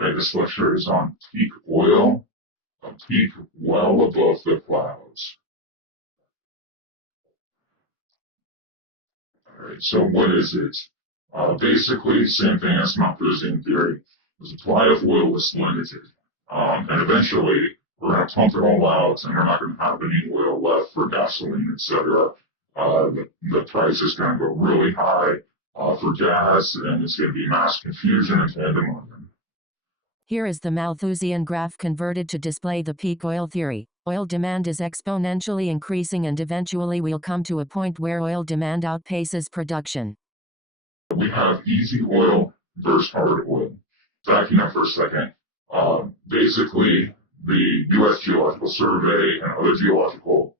Okay, this lecture is on peak oil, a peak well above the clouds. All right, so what is it? Basically, same thing as Malthusian theory. The supply of oil is limited. And eventually, we're going to pump it all out, and we're not going to have any oil left for gasoline, etc. The price is going to go really high for gas, and it's going to be mass confusion and pandemonium. Here is the Malthusian graph converted to display the peak oil theory. Oil demand is exponentially increasing, and eventually we'll come to a point where oil demand outpaces production. We have easy oil versus hard oil. Backing up for a second, basically the U.S. Geological Survey and other geological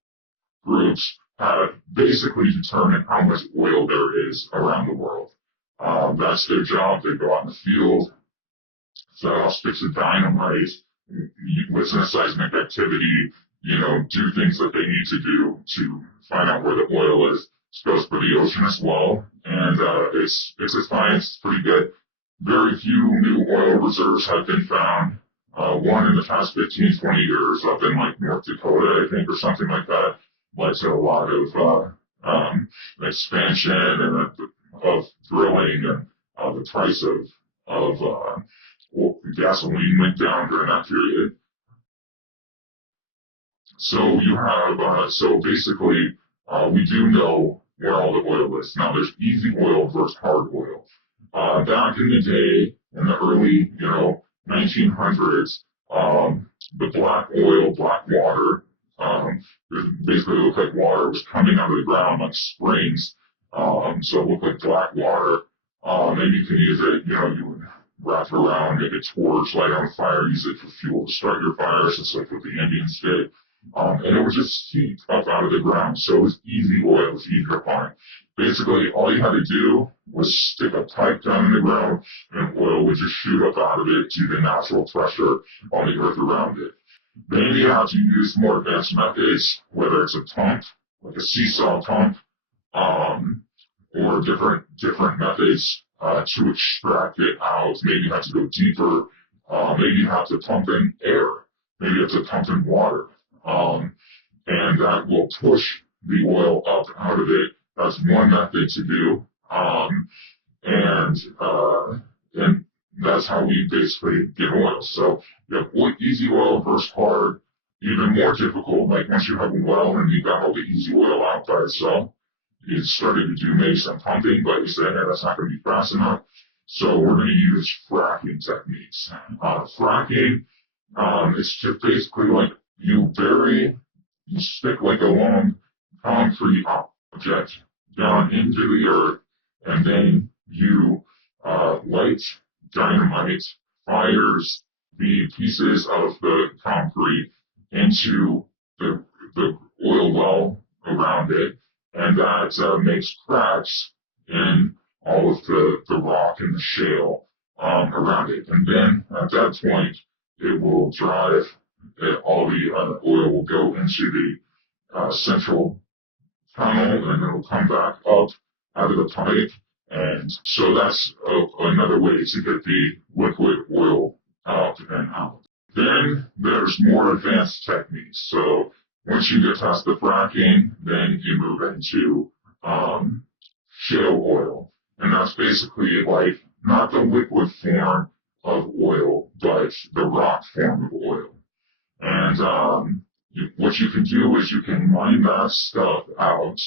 groups have basically determined how much oil there is around the world. That's their job. They go out in the field, set off sticks of dynamite, listen to seismic activity, do things that they need to do to find out where the oil is. This goes for the ocean as well, and it's a science, pretty good. Very few new oil reserves have been found. One in the past 15, 20 years up in like North Dakota, I think, or something like that, led to a lot of expansion and of drilling, and the price of gasoline went down during that period. So you have, so basically, we do know where all the oil is. Now, there's easy oil versus hard oil. Back in the day, in the early, 1900s, the black oil, black water, it basically looked like water was coming out of the ground like springs. So it looked like black water. Maybe you can use it, you would wrap it around, make a torch, light on fire, use it for fuel to start your fires, just like what the Indians did. And it would just heat up out of the ground. So it was easy oil, it was easy to find. Basically, all you had to do was stick a pipe down in the ground, and oil would just shoot up out of it to the natural pressure on the earth around it. Then you have to use more advanced methods, whether it's a pump, like a seesaw pump, or different methods to extract it out. Maybe you have to go deeper. Maybe you have to pump in air. Maybe you have to pump in water. And that will push the oil up out of it. That's one method to do. And that's how we basically get oil. So you have easy oil versus hard, even more difficult. Like once you have a well and you got all the easy oil out by itself, you started to do maybe some pumping, but you say, hey, that's not going to be fast enough. So we're going to use fracking techniques. Fracking, it's just basically like you stick like a long concrete object down into the earth, and then you light dynamite, fires the pieces of the concrete into the oil well around it, and that makes cracks in all of the rock and the shale around it. And then at that point, it will drive, all the oil will go into the central tunnel, and it will come back up out of the pipe. And so that's another way to get the liquid oil out and out. Then there's more advanced techniques. So once you get past the fracking, then you move into shale oil. And that's basically like not the liquid form of oil, but the rock form of oil. And what you can do is you can mine that stuff out.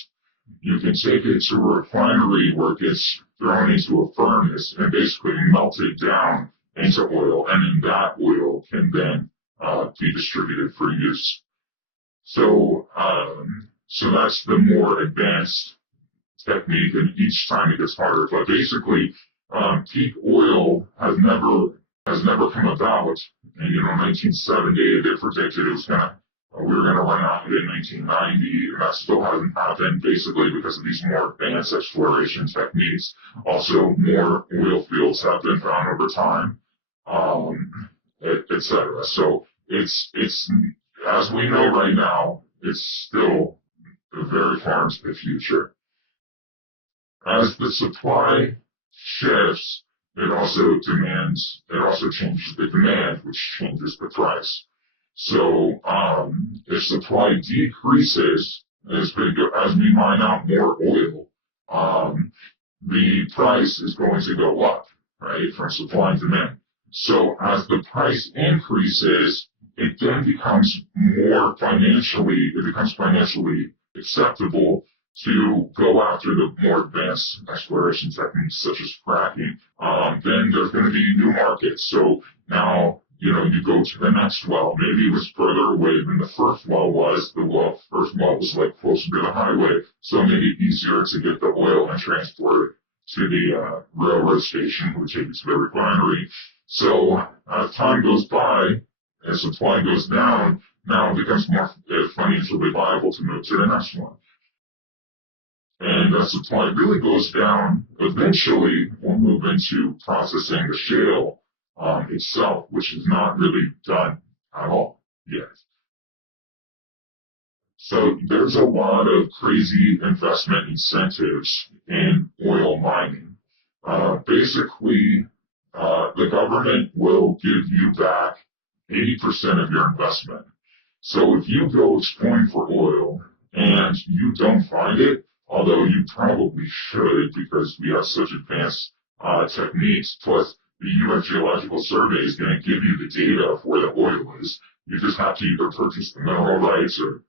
You can take it to a refinery where it gets thrown into a furnace and basically melt it down into oil, and then that oil can then be distributed for use. So that's the more advanced technique, and each time it gets harder. But basically, peak oil has never come about. And 1970, they predicted we were gonna run out of it in 1990, and that still hasn't happened. Basically, because of these more advanced exploration techniques. Also, more oil fields have been found over time, etc. So it's as we know right now, it's still very far into the future. As the supply shifts, it also changes the demand, which changes the price. So, if supply decreases as we mine out more oil, the price is going to go up, right, from supply and demand. So as the price increases, it becomes financially acceptable to go after the more advanced exploration techniques such as fracking. Then there's going to be new markets. So now, you go to the next well. Maybe it was further away than the first well was. First well was like closer to the highway. So it made it easier to get the oil and transport it to the railroad station, or take it to the refinery. So as time goes by, as supply goes down, now it becomes more financially viable to move to the next one. And as supply really goes down, eventually we'll move into processing the shale itself, which is not really done at all yet. So there's a lot of crazy investment incentives in oil mining. Basically, the government will give you back 80% of your investment. So if you go exploring for oil and you don't find it, although you probably should because we have such advanced techniques, plus the U.S. Geological Survey is going to give you the data of where the oil is. You just have to either purchase the mineral rights or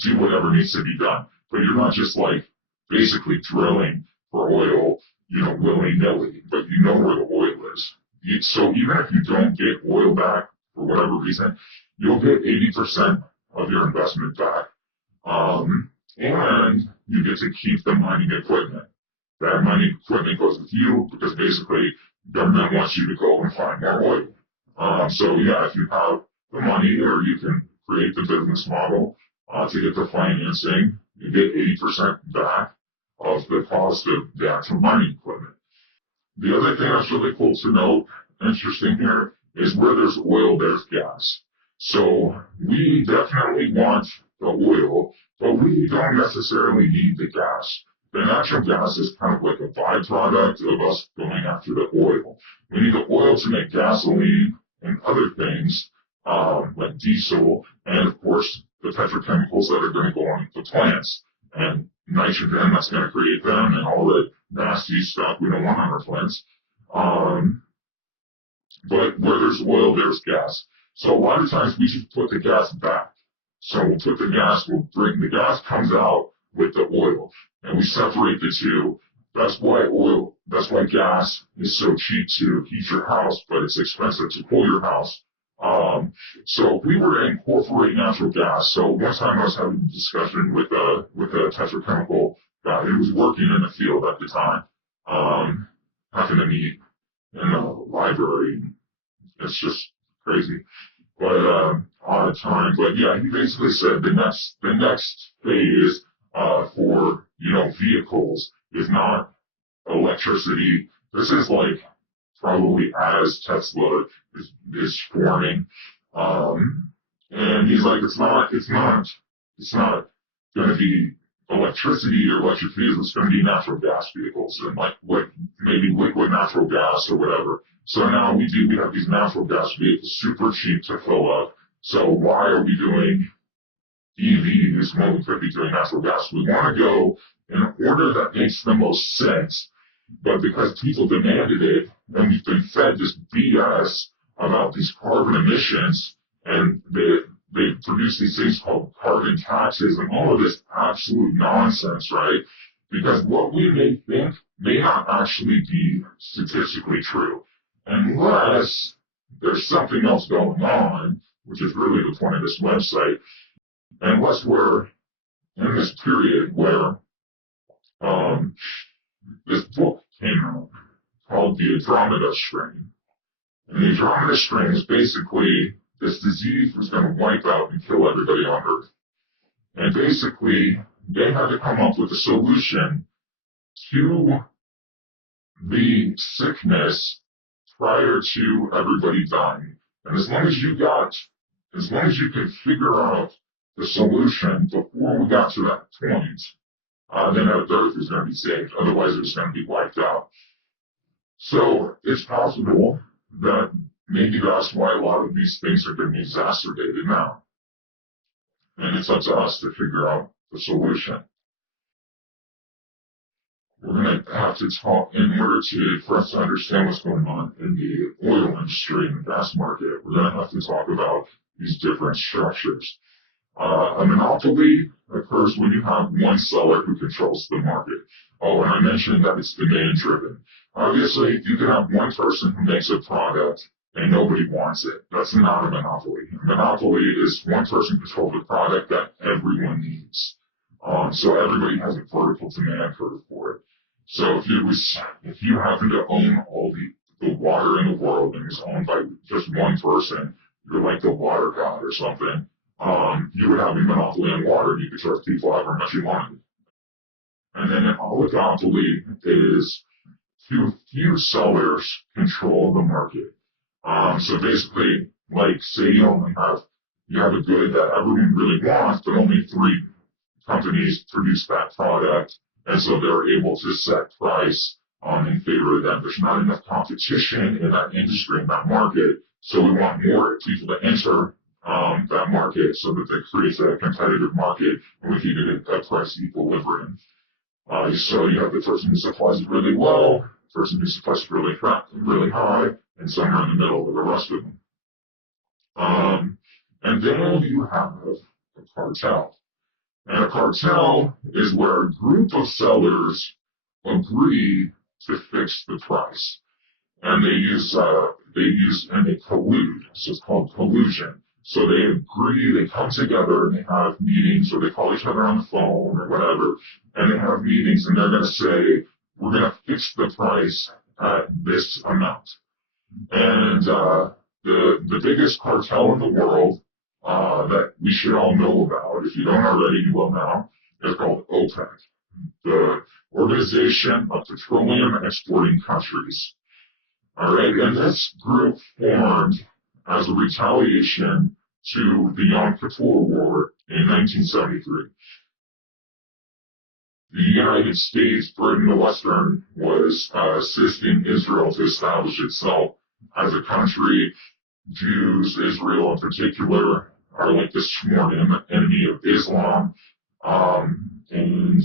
do whatever needs to be done. But you're not just like basically drilling for oil, willy-nilly, but you know where the oil is. So even if you don't get oil back for whatever reason, you'll get 80% of your investment back. And you get to keep the mining equipment. That mining equipment goes with you because basically government wants you to go and find more oil. So yeah, if you have the money or you can create the business model to get the financing, you get 80% back of the cost of the actual mining equipment. The other thing that's really cool to note, interesting here, is where there's oil, there's gas. So we definitely want the oil, but we don't necessarily need the gas. The natural gas is kind of like a byproduct of us going after the oil. We need the oil to make gasoline and other things, like diesel, and of course the petrochemicals that are going to go on the plants, and nitrogen that's going to create them, and all the nasty stuff we don't want on our plants. But where there's oil, there's gas. So a lot of times we just put the gas back. So the gas comes out with the oil, and we separate the two. That's why gas is so cheap to heat your house, but it's expensive to cool your house. So if we were to incorporate natural gas, so one time I was having a discussion with a petrochemical guy who was working in the field at the time, happened to meet in the library. It's just crazy. But odd time. But yeah, he basically said the next phase for vehicles is not electricity. This is like probably as Tesla is forming. And he's like, it's not going to be electricity or electric vehicles. It's going to be natural gas vehicles and maybe liquid natural gas or whatever. So now we have these natural gas vehicles, super cheap to fill up. So why are we doing EVs when we could be doing natural gas? We want to go in an order that makes the most sense. But because people demanded it, and we've been fed this BS about these carbon emissions, and they produce these things called carbon taxes and all of this absolute nonsense, right? Because what we may think may not actually be statistically true, unless there's something else going on, which is really the point of this website, unless we're in this period where this book came out called the Andromeda strain. And the Andromeda strain is basically this disease was going to wipe out and kill everybody on Earth. And basically, they had to come up with a solution to the sickness prior to everybody dying. And as long as you could figure out the solution before we got to that point, then Earth is going to be saved. Otherwise, it was going to be wiped out. So it's possible that maybe that's why a lot of these things are getting exacerbated now. And it's up to us to figure out the solution. We're going to have to talk in order for us to understand what's going on in the oil industry and the gas market. We're going to have to talk about these different structures. A monopoly occurs when you have one seller who controls the market. Oh, and I mentioned that it's demand driven. Obviously, you can have one person who makes a product and nobody wants it. That's not a monopoly. A monopoly is one person controls the product that everyone needs. So everybody has a vertical demand curve for it. So if you happen to own all the water in the world and it's owned by just one person, you're like the water god or something. You would have a monopoly on water. You could charge people however much you wanted. And then an oligopoly is too few sellers control the market. So basically, like say you have a good that everyone really wants, but only three companies produce that product, and so they're able to set price in favor of them. There's not enough competition in that industry, in that market, so we want more people to enter that market so that it creates a competitive market and we keep it at price equilibrium. So you have the person who supplies it really low, the person who supplies it really high, and somewhere in the middle of the rest of them. And then you have a cartel. And a cartel is where a group of sellers agree to fix the price. And they collude. So it's called collusion. So they agree, they come together and they have meetings, or they call each other on the phone or whatever, and they have meetings and they're going to say, we're going to fix the price at this amount. And the biggest cartel in the world that we should all know about, if you don't already, you will now, is called OPEC, the Organization of Petroleum Exporting Countries. All right, and this group formed as a retaliation to the Yom Kippur War in 1973. The United States, Britain, the Western, was assisting Israel to establish itself as a country. Jews, Israel in particular, are like the sworn enemy of Islam, and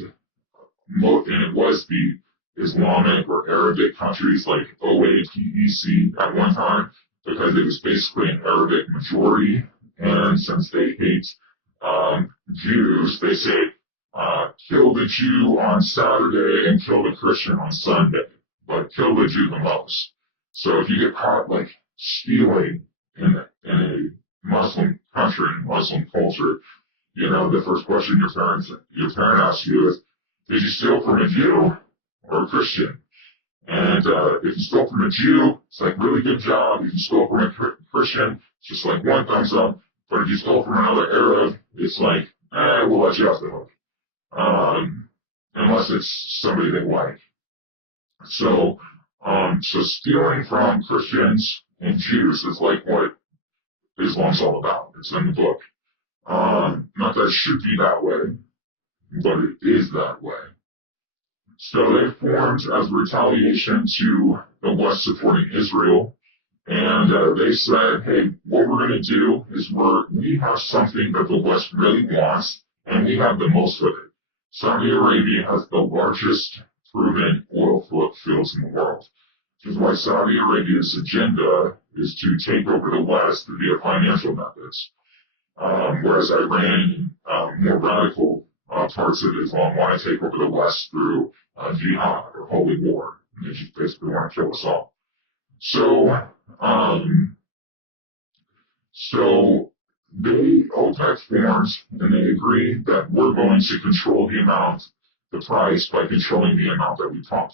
it was the Islamic or Arabic countries like OAPEC at one time, because it was basically an Arabic majority, and since they hate Jews, they say kill the Jew on Saturday and kill the Christian on Sunday, but kill the Jew the most. So if you get caught like stealing in a Muslim country, Muslim culture, you know, the first question your parent asks you is, did you steal from a Jew or a Christian? And if you stole from a Jew, it's like, really good job. If you stole from a Christian, it's just like one thumbs up. But if you stole from another Arab, it's like, we'll let you off the hook. Unless it's somebody they like. So stealing from Christians and Jews is like what Islam's all about. It's in the book. Not that it should be that way, but it is that way. So they formed as a retaliation to the West supporting Israel, and they said, hey, what we're going to do is we have something that the West really wants, and we have the most of it. Saudi Arabia has the largest proven oil fields in the world, which is why Saudi Arabia's agenda is to take over the West via financial methods, whereas Iran and more radical parts of Islam want to take over the West through jihad or holy war. They just basically want to kill us all. So OPEC forms and they agree that we're going to control the price by controlling the amount that we pump.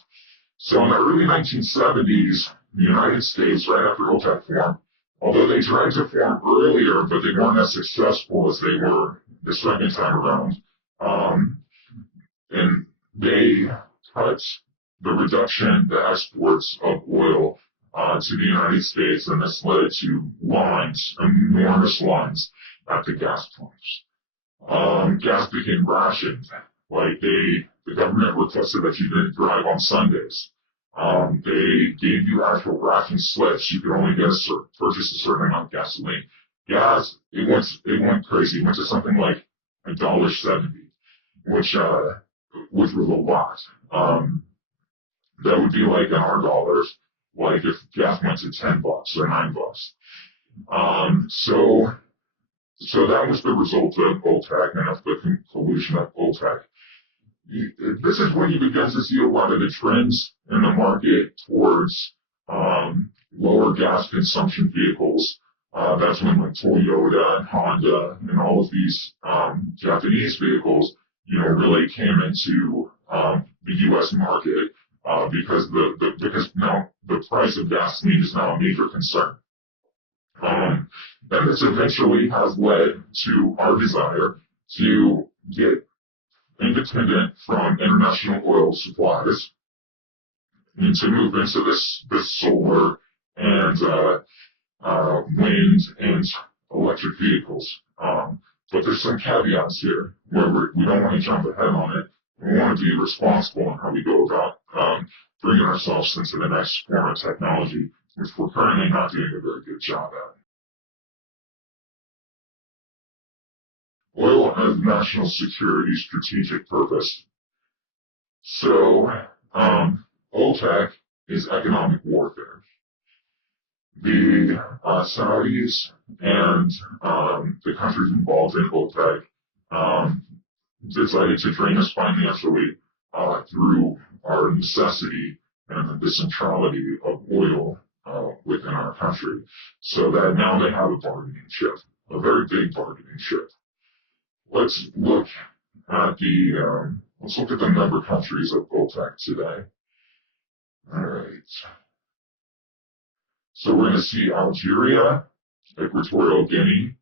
So in the early 1970s, the United States, right after OPEC formed, although they tried to form earlier, but they weren't as successful as they were the second time around, and they cut the exports of oil to the United States, and this led to enormous lines at the gas pumps. Gas became rationed. Like the government requested that you didn't drive on Sundays. They gave you actual racking slips. You could only purchase a certain amount of gasoline. Gas, it went crazy. It went to something like $1.70, which was a lot. That would be like in our dollars, like if gas went to $10 or $9. Um, so, so that was the result of OPEC and of the conclusion of OPEC. This is when you begin to see a lot of the trends in the market towards lower gas consumption vehicles. That's when like Toyota and Honda and all of these Japanese vehicles, really came into the U.S. market because now the price of gasoline is now a major concern. And this eventually has led to our desire to get independent from international oil supplies and to move into this solar and wind and electric vehicles. But there's some caveats here where we don't want to jump ahead on it. We want to be responsible in how we go about bringing ourselves into the next form of technology, which we're currently not doing a very good job at. Oil has national security strategic purpose. So, OPEC is economic warfare. The Saudis and the countries involved in OPEC decided to drain us financially through our necessity and the centrality of oil within our country. So that now they have a bargaining chip, a very big bargaining chip. Let's look at the member countries of OPEC today. All right. So we're going to see Algeria, Equatorial Guinea,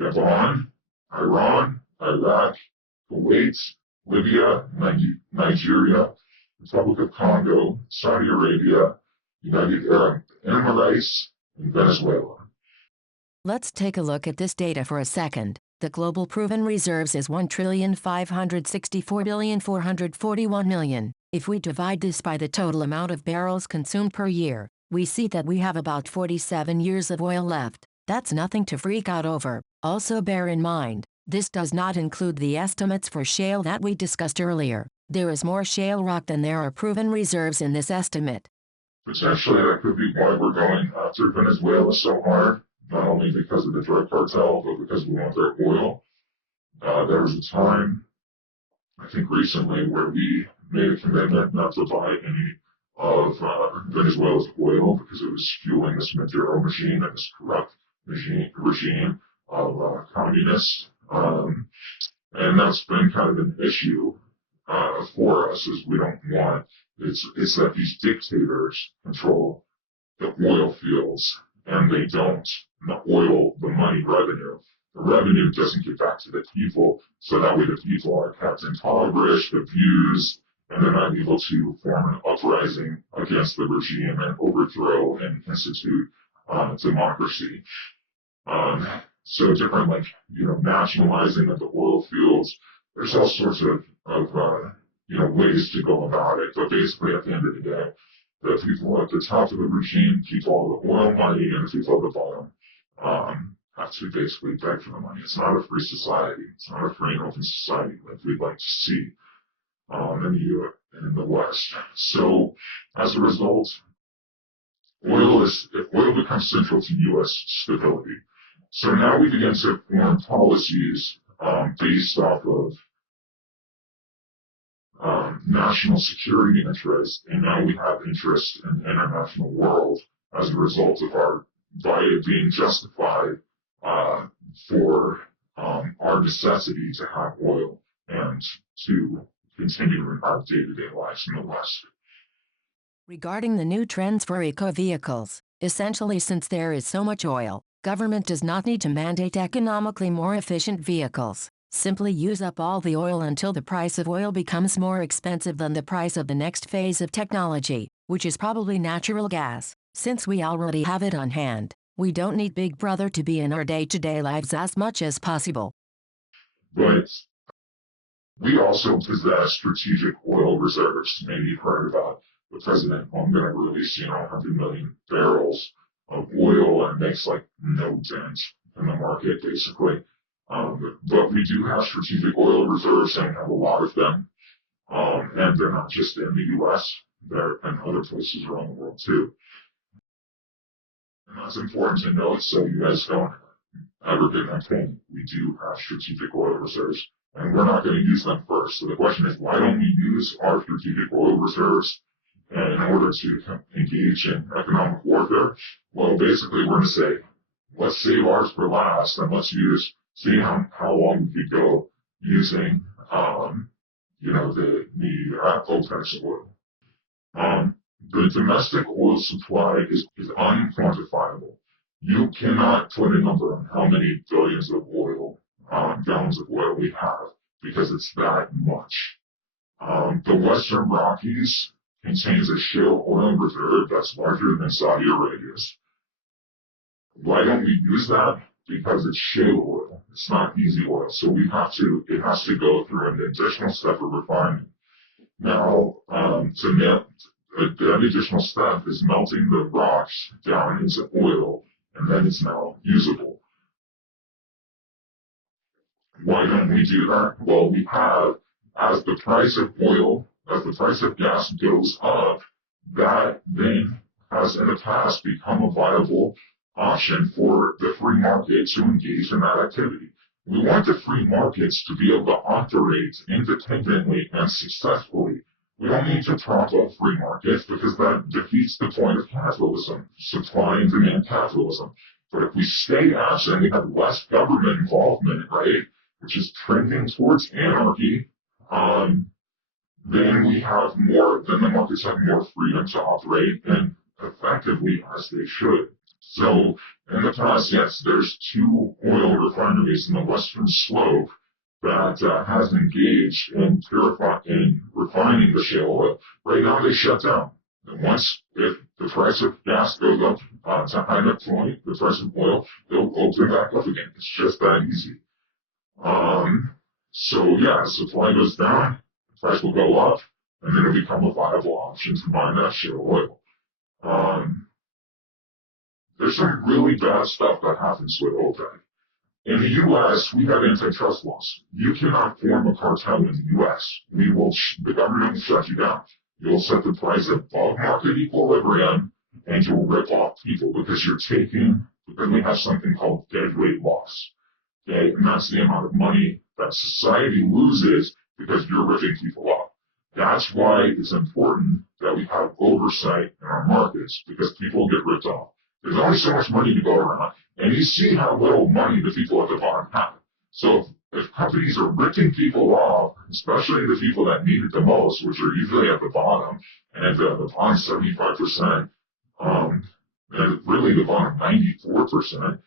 Gabon, Iran, Iraq, Kuwait, Libya, Nigeria, Republic of Congo, Saudi Arabia, United Arab Emirates, and Venezuela. Let's take a look at this data for a second. The global proven reserves is 1,564,441,000,000. If we divide this by the total amount of barrels consumed per year, we see that we have about 47 years of oil left. That's nothing to freak out over. Also bear in mind, this does not include the estimates for shale that we discussed earlier. There is more shale rock than there are proven reserves in this estimate. Potentially that could be why we're going after Venezuela so hard. Not only because of the drug cartel, but because we want their oil. There was a time, I think recently, where we made a commitment not to buy any of Venezuela's oil because it was fueling this Maduro machine and this corrupt regime of communists. And that's been kind of an issue for us, is we don't want, it's that these dictators control the oil fields and they don't. The money revenue. The revenue doesn't get back to the people, so that way the people are kept impoverished, abused, and they're not able to form an uprising against the regime and overthrow and institute democracy. So different, nationalizing of the oil fields. There's all sorts of ways to go about it, but basically at the end of the day, the people at the top of the regime keep all the oil money, and the people at the bottom have to basically beg for the money. It's not a free society. It's not a free and open society like we'd like to see in the West. So as a result, oil becomes central to U.S. stability. So now we begin to form policies based off of national security interests, and now we have interest in the international world as a result of by it being justified for our necessity to have oil and to continue in our day-to-day lives in the West. Regarding the new trends for eco-vehicles, essentially since there is so much oil, government does not need to mandate economically more efficient vehicles. Simply use up all the oil until the price of oil becomes more expensive than the price of the next phase of technology, which is probably natural gas. Since we already have it on hand, we don't need Big Brother to be in our day-to-day lives as much as possible. But we also possess strategic oil reserves. Maybe you've heard about the president, I'm going to release, 100 million barrels of oil and makes like no dent in the market, basically. But we do have strategic oil reserves and have a lot of them. And they're not just in the U.S., they're in other places around the world too. And that's important to note so you guys don't ever get that pain. We do have strategic oil reserves, and we're not going to use them first. So the question is, why don't we use our strategic oil reserves in order to engage in economic warfare? Well, basically, we're going to say, let's save ours for last, and let's see how long we could go using, the OPEC's oil. The domestic oil supply is unquantifiable. You cannot put a number on how many billions of gallons of oil we have, because it's that much. The Western Rockies contains a shale oil reserve that's larger than Saudi Arabia's. Why don't we use that? Because it's shale oil. It's not easy oil. So it has to go through an additional step of refining. Now, that additional step is melting the rocks down into oil, and then it's now usable. Why don't we do that? Well, as the price of gas goes up, that then has in the past become a viable option for the free market to engage in that activity. We want the free markets to be able to operate independently and successfully. We don't need to prop up free markets because that defeats the point of capitalism, supply and demand capitalism. But if we stay absent, we have less government involvement, right, which is trending towards anarchy, then the markets have more freedom to operate and effectively as they should. So in the past, yes, there's 2 oil refineries in the Western Slope that has engaged in refining the shale oil. Right now, they shut down. And if the price of gas goes up to high enough point, the price of oil, they'll open back up again. It's just that easy. Supply goes down, the price will go up, and then it'll become a viable option to mine that shale oil. There's some really bad stuff that happens with OPEC. In the U.S., we have antitrust laws. You cannot form a cartel in the U.S. The government will shut you down. You'll set the price above market equilibrium, and you'll rip off people because we have something called deadweight loss. Okay? And that's the amount of money that society loses because you're ripping people off. That's why it's important that we have oversight in our markets, because people get ripped off. There's only so much money to go around, and you see how little money the people at the bottom have. So if companies are ripping people off, especially the people that need it the most, which are usually at the bottom, and the bottom 75%, and really the bottom 94%,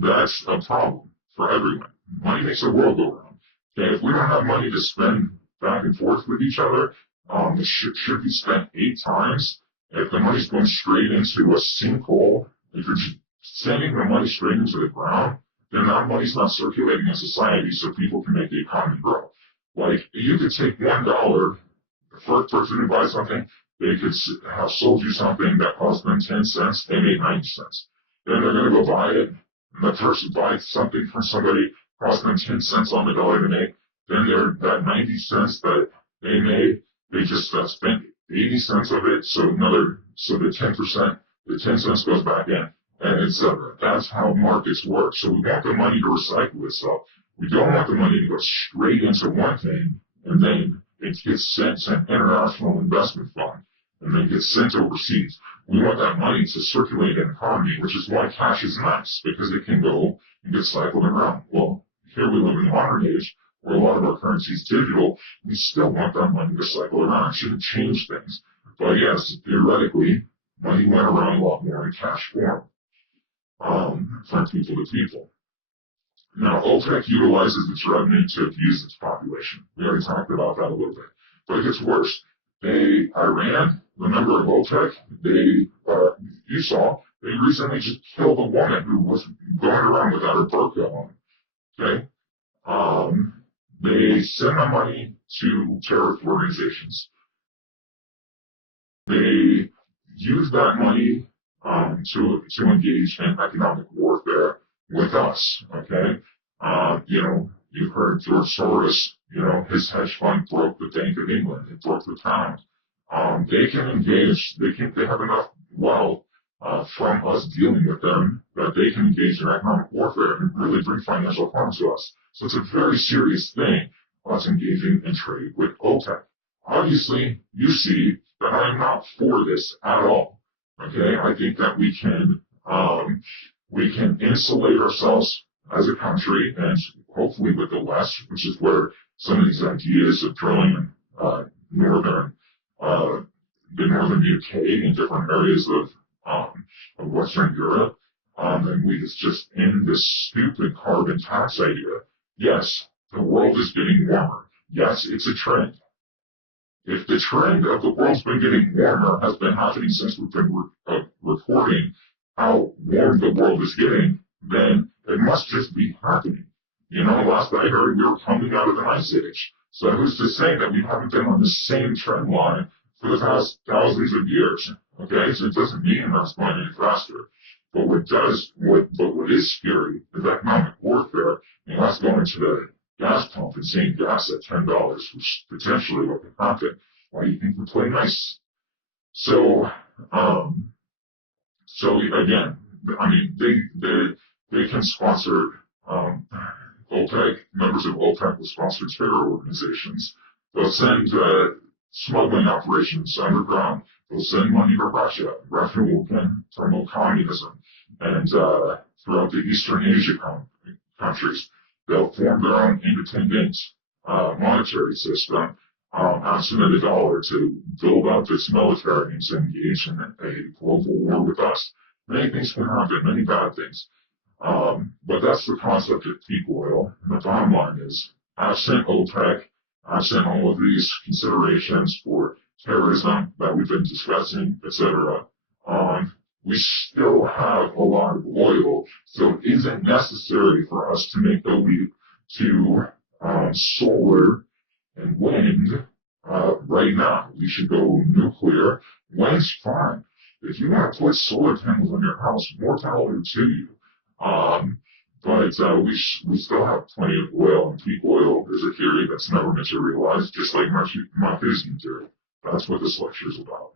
that's a problem for everyone. Money makes the world go round. Okay, if we don't have money to spend back and forth with each other, it should be spent 8 times. If the money's going straight into a sinkhole, if you're just sending the money straight into the ground, then that money's not circulating in society so people can make the economy grow. Like, you could take $1, the first person who buys something, they could have sold you something that cost them 10 cents, they made 90 cents. Then they're going to go buy it, and the person buys something from somebody, cost them 10 cents on the dollar to make, then that 90 cents that they made, they just spent 80 cents of it, so the 10%, the 10 cents goes back in, and etc. That's how markets work. So we want the money to recycle itself. We don't want the money to go straight into one thing, and then it gets sent to an international investment fund, and then gets sent overseas. We want that money to circulate in the economy, which is why cash is nice, because it can go and get cycled around. Well, here we live in the modern age, where a lot of our currency is digital. We still want that money to cycle around. It shouldn't change things. But yes, theoretically, money went around a lot more in cash form, from people to people. Now, OPEC utilizes its revenue to abuse its population. We already talked about that a little bit. But it gets worse. Iran, the member of OPEC, you saw, they recently just killed a woman who was going around without her burqa on. Okay? They send the money to terrorist organizations. They use that money to engage in economic warfare with us. Okay, you've heard George Soros. His hedge fund broke the Bank of England. It broke the pound. They can engage. They have enough wealth from us dealing with them that they can engage in economic warfare and really bring financial harm to us. So it's a very serious thing, us engaging in trade with OPEC. Obviously, you see that I'm not for this at all. Okay, I think that we can insulate ourselves as a country, and hopefully with the West, which is where some of these ideas of drilling northern the northern UK and different areas of Western Europe, and we just end this stupid carbon tax idea. Yes, the world is getting warmer. Yes, it's a trend. If the trend of the world's been getting warmer has been happening since we've been recording how warm the world is getting, then it must just be happening. Last I heard, we were coming out of an ice age. So who's to say that we haven't been on the same trend line for the past thousands of years? Okay, so it doesn't mean that it's going any faster. But what is scary is economic warfare, and that's going to the gas pump and seeing gas at $10, which potentially what could happen. Why do you think we play nice? So, again, I mean, they can sponsor OPEC. Members of OPEC will sponsor terror organizations. They'll send smuggling operations underground. They'll send money to Russia. Russia will promote communism, and throughout the Eastern Asia countries. They'll form their own independent monetary system, absent of the dollar, to build up its military and to engage in a global war with us. Many things can happen, many bad things. But that's the concept of peak oil. And the bottom line is, absent OPEC, absent all of these considerations for terrorism that we've been discussing, etc., we still have a lot of oil, so it isn't necessary for us to make the leap to solar and wind right now. We should go nuclear. Wind's fine. If you want to put solar panels on your house, more power to you. But we still have plenty of oil, and peak oil is a theory that's never materialized, just like Malthusian theory. That's what this lecture is about.